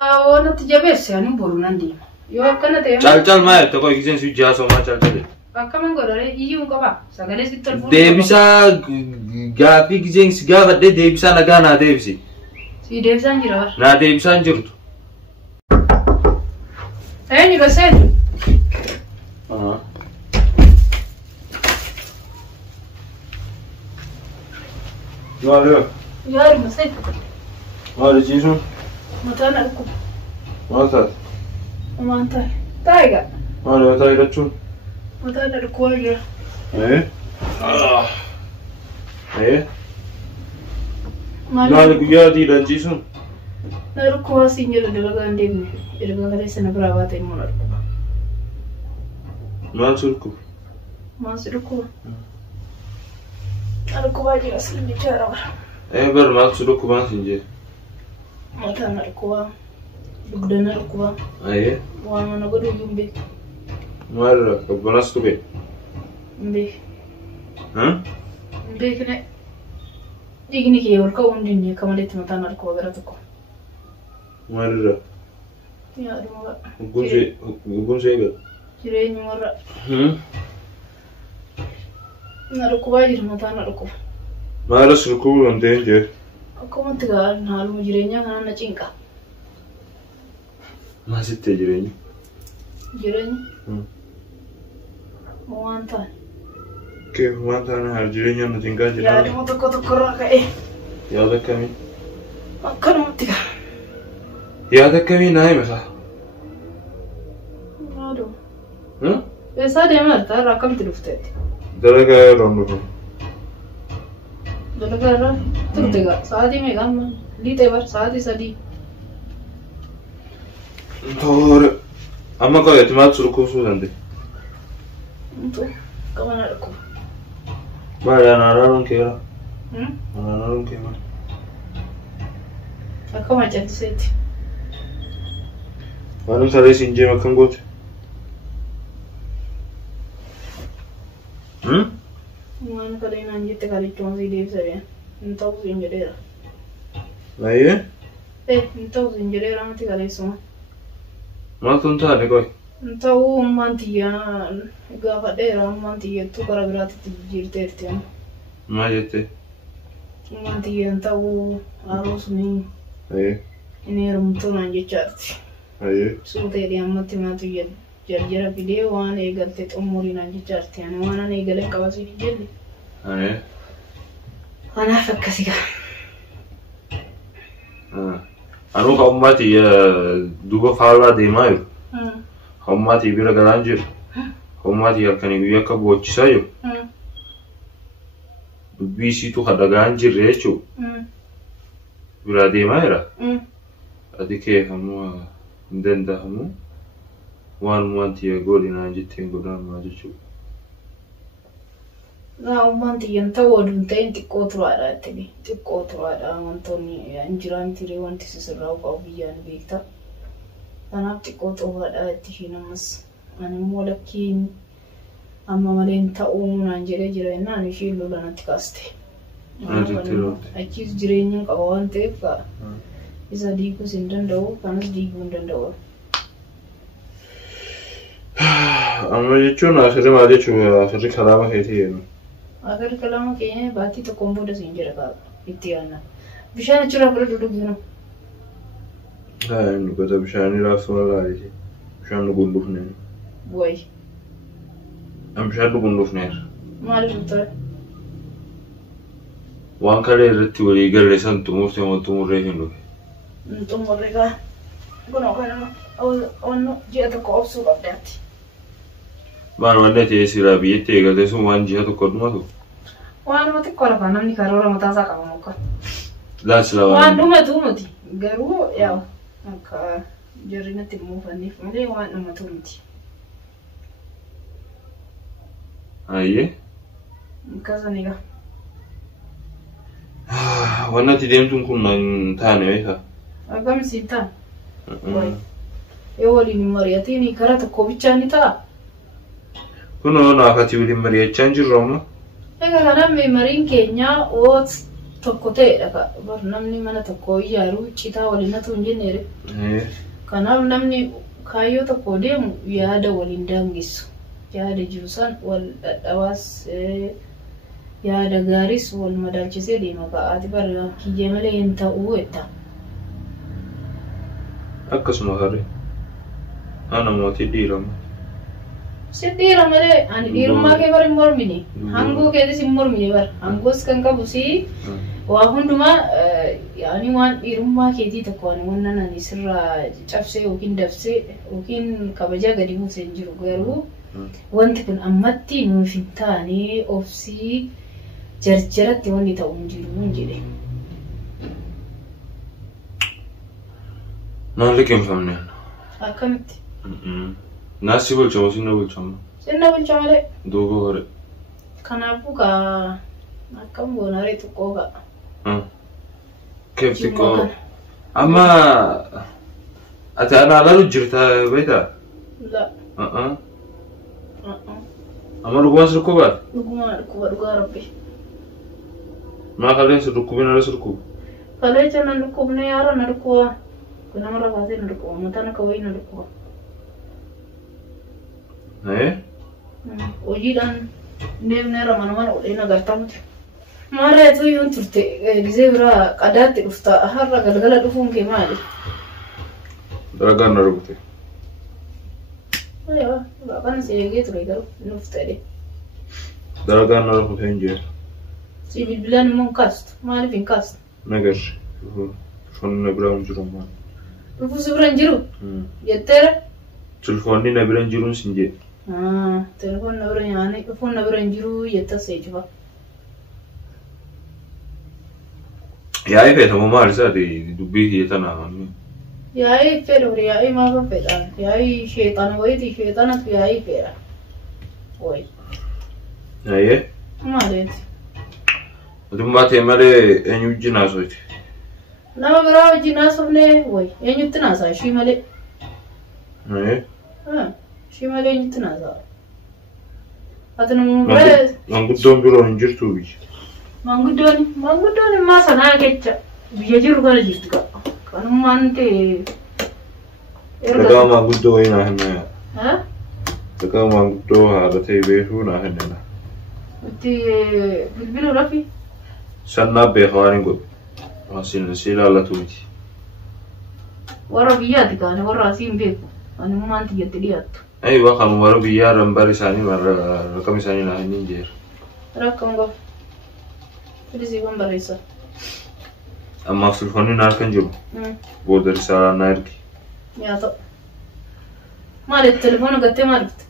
Awon tijabes yani burunandi. Yo kana te. Chal ma to ko igisen su jaso ma chal. Akaman godare iyun qaba. Sagale sittal fu. Debisa gafi igisen siga badde debisa naga na debisi. Si debisan jira. Na debisan jirtu. Ni gasen. Yo. Yar gasen. Mari jisun. Matana ku. Mata. Manta. Taiga. Mari taiga chun. Matana ku ya. Mari gya di dan jisun. Naru ku asinyira dalaga ndemne. Irga gale sana brava te monar. Mansurku. Mansurku. Naru ku baji asin bicara. Ber mansurku ban sinje. Mata narkuwa dugda narkuwa wana nagodo yumbe mara kabonas to be mbe kene digni ke wal ka undinne kamale mata narkuwa garata ko mara ya duma gunje ga jire ni mara narkuwa jir mata narkuwa mara surku onde je Como te ga nalu jirenya kana na cinka. Masih te jirenya. Jirenya? Muanta. Ke muanta na har jirenya na cinka jirenya. Ya di moto koto korra ka Ya da kami. Akkan mutiga. Ya da kami na ai masa. Nado. Esa de marta rakam tiluftet. Dalaga rondo. Dalaga Tega, Sadi me gamma, Litever, Sadi Sadi. Tor Amako et Matsuko Sudande. Come on, Arco. Mariana, I don't care. I don't care. I come at it, sit. Why don't I listen, Jim? I can go. One Karina and you take a little days away. Então ingereira. Aí? Então ingereira não tem galera. Mas não tá, né, coi? Então mantia, gavadeira mantia tu para gratis de dirte. Mas até. Mantia então arroz nem. Aí. Ini rumto nanje chart. Aí. Sudah dia mati mati jara video wan egal te umuri nanje chart yani wana ne egal kawasi di jelli. Aí. Ana fakkasiga. Anu kaumati duga fala de mayo. Kaumati bira garanjir. Kaumati yakani biyaka bochisayo. Bisi tu hada garanjir recho. Bira de mayra. Adike hamu ndenda hamu. Wan manti goli nanjite ngodan majichu. Na umanti yanta wadun tainti kotrada tini ti kotrada antoni anjiran tiri wanti sisirau ka biyan bikta tanap ti kotrada tihinamas ani molakin amma malen ta umuna jire na ni shi lula na tikaste akis jirenyan kawan te ka isa diku sindan daw kanas diku ndan daw amma yechuna sere male chu sere kalama kete अगर कलाम के हैं बाती तो कोम्बोड सिंजर का इतियाना विशाल चुरा पर डुडुक दिनो हां नुको तो विशाल नि रास वाला है जी विशाल नु गुंडुफ ने वही हम विशाल नु गुंडुफ ने मालूम तो वां करे रति वली गरे सन तुम रे हिनो तुम रेगा गुनो kana ono jeto ko obsu babdati bar wanne te sira biete ga desu wan jeto ko duma to wan mate kola kana ni karora mata sa kama ko das la wan duma tumati garu ya aka jarina timu fani male wan na matumti aye kaza niga wanne ti dem tun kun nan ta ne ka agam sita wai wali ni mariati ni karata ko bichani ta kuno na fati wili mariya chanji roma ega kana me marin Kenya o tokko ta'edha ka bar namni mana tokko ijaaru citaa waliin natu hin jenneere. Kanaaf namni kaayyoo tokko deemu yaada waliin daangessu. Yaada jiru san wal dhadhabaas yaada gaaris wal madaalchisee deema ka'aati bara kiyyee malee hin ta'uu jetta. Akkasuma harre ana mootii dhiirama. Si dhiira malee ani dhiirummaa kee bara hin mormine. Hangoo keetis hin mormine bara. Hangoos kan qabu si waa hundumaa yaani waan dhiirummaa keetii tokko waan ani sirraa cabsee yookiin dabsee yookiin kabajaa gadi buusee hin jiru garuu wanti kun ammatti nuuf hin taane obsii jarjaratti wanti ta'u hin jiru hin jedhe. Maal liqeeffamne? Akkamitti? Nasi bulchamu sinna bulchamu. Sinna bulchamu malee. Duuba hore. Kanaafuu kaa akkam goonaaree xiqqoo ga'a. Keef xiqqoo. Amma ati ana laalu jirta beektaa? La. Amma dhugumaan si dhukkubaadha? Dhugaa rabbi. Maa kaleessa dhukkubina ala si dhukkuba? Kaleessa na dhukkubne yaara na dhukkuba. Namarraa kaasee na dhukkuba. Mataan akka wayii na dhukkuba. Hojiidhaan deemnee ramanaman oolleen agartamuti. Maarreetu yoon turte gisee biraa qadaatti dhufta har'a galgala dhufuun kee maali? Dalagaan na rukute. Ayyoo, baaqaan si eegee ture garuu nuuf ta'e. Dalagaan na rukute hin jiru. Si bilbilaan immoo hin kaastu. Maaliif hin kaastu? Nagarri. Telefoonni na bira hin jiru maali? Dhufuu si bira hin jiru? Jetteera? Telefoonni na bira hin jiruun sin jedhe. Telefoon na bira nyaanee dhufuun na bira hin jiru jetta seejiba. Yaa'ii feetamu maal isaati dubbii kiyya tanaa? Yaa'ii fedha yaa'ii maaf fedha? Yaa'ii sheexana wayiiti sheexanatu yaa'ii fedha. Wayi. Ayyee? Maaleeti? Atummaa ta'e malee eenyu wajjin haasoyti? Nama biraa wajjin haasofne wayi eenyutti naasaa ishii malee? Ayyee? Ishii malee eenyutti naasaa? Ati nama biraa... Manguddoon biroo hin jirtuu biyya? Manguddoon immaa sanaa jecha biyya jiru kana jirti qaba. Kanummaan ta'e... Dhagaa manguddoo wayii naa himna. Dhagaa manguddoo haala ta'e beekuu naa himna. Itti bilbiluu lafi? Sannaa beeka waan hin godhu. Waan si ilaallatu miti. Warra biyyaati kaane warra asii hin beeku. Kanummaan tiyyatti dhiyaattu. Ayi bakka warra biyyaa rambar isaanii rakam isaanii naa hin jeera. Rakkam gof. Fidisiiwwan barreessa. Ammaaf telefoonni naa kan jiru. Booda risaa naa ergi. Nyaata. Maaliif telefoona gattee maal dhufte?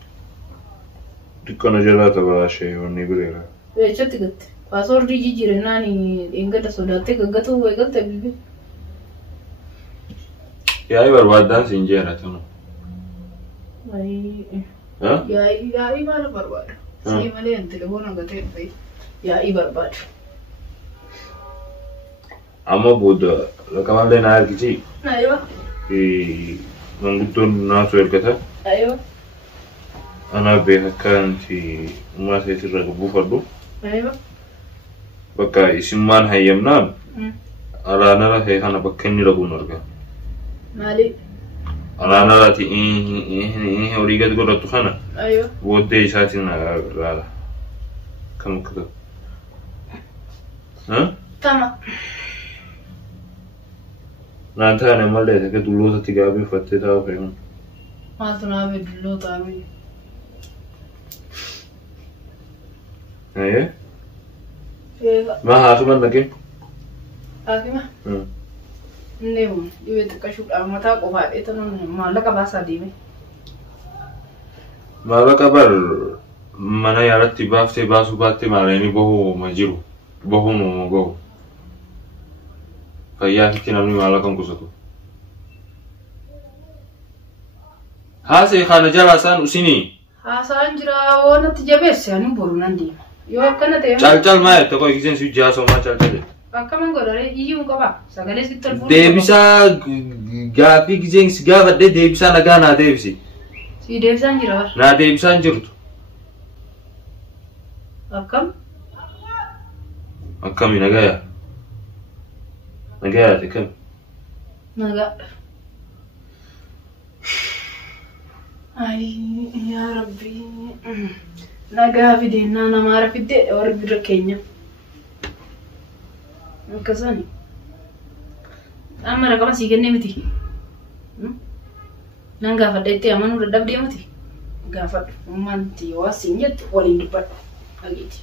Dikkana jalaa taphaa ishee wanni bireera. Eechatti gatte. Paaswoordii jijjiirannaan eeggata sodaattee gaggatuu eegalte bilbil. Yaa'ii barbaaddaan siin jeera tunu. Yaa'ii maal barbaada? Sii malee telefoona gatee dhufe yaa'ii barbaadu. Amma booda raqamallee naa ergiti. Ayyoo. Manguddoon naatu ergata. Ayyoo. Anaa beeka akkanti uumaa isaatiirra buufadhu. Ayyoo. Bakka isimmaan hayyamnaan alaanara ta'e kana bakka inni dhabuun argaa. Maali? Alaanaraati horii gad godhattu kana. Ayyoo. Booddee isaatiin laala. Kam akka ta'u. Tama. Naan taane malee akka dullootatti gaabeeffattee taa'u fe'uun. Maaltu naaf dulloota amee? Ayyee? Eega. Maa haasuman nageen? Haakima? Inni dhibee xiqqashuudhaan mataa qofaadhee tanuun maallaqa baasaa deeme. Maallaqa bar mana yaalatti baaftee baasuu baattee maalanii bahuu ma jiru. Bahuun ma bahu. Fayyaatitti namni maallaqa hin qusatu. Haasee kana jalaa isaan usinii. Haasaan jira waan itti jabeesse ani boru nan deema. Yoo akkana ta'e Calcal maa jette koo eegisiin si jaasomaa calcal jette. Akkaman godhare iyyuu qaba. Sagalee sitti ol fuudhu. Deebisaa gaaffii giseen si gaafadhee deebisaa nagaa naa deebisi. Si deebisaan jira bara. Naa deebisaan jirtu. Akkam? Akkami nagaya? نجاتي كم نجا أي يا ربي نجا في ديننا أنا ما أعرف الدين أورب ركينيا كذاني أما رقم سيجني متي نجا فديتي أمانو ردب دي متي gafat manti wasinyet walin dupat agiti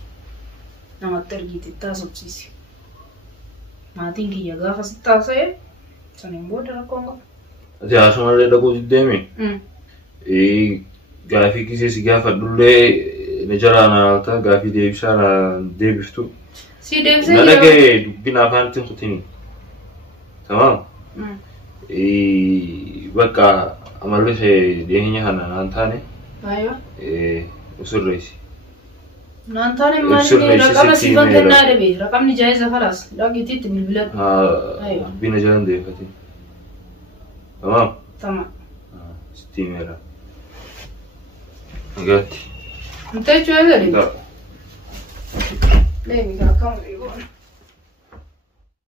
nama tergiti tasubsisi mati ngi ya gafa sitase sanin boda kongo ati asuma le dago demi gafi kisi si gafa dulle ne jarana ta gafi de bishara de biftu si de bise nada ke bina fantin khutini tamam baka amalu se de hinya hana antane ايوه وسريسي نانتاني مالي رقم سيفان كنا دبي رقمني جاهزة خلاص لقيتي من البلاد ايوه بينا جان دي فتي تمام 60 ميرا نقاتي انت شو هذا ليه؟ ليه ميكا كم يقول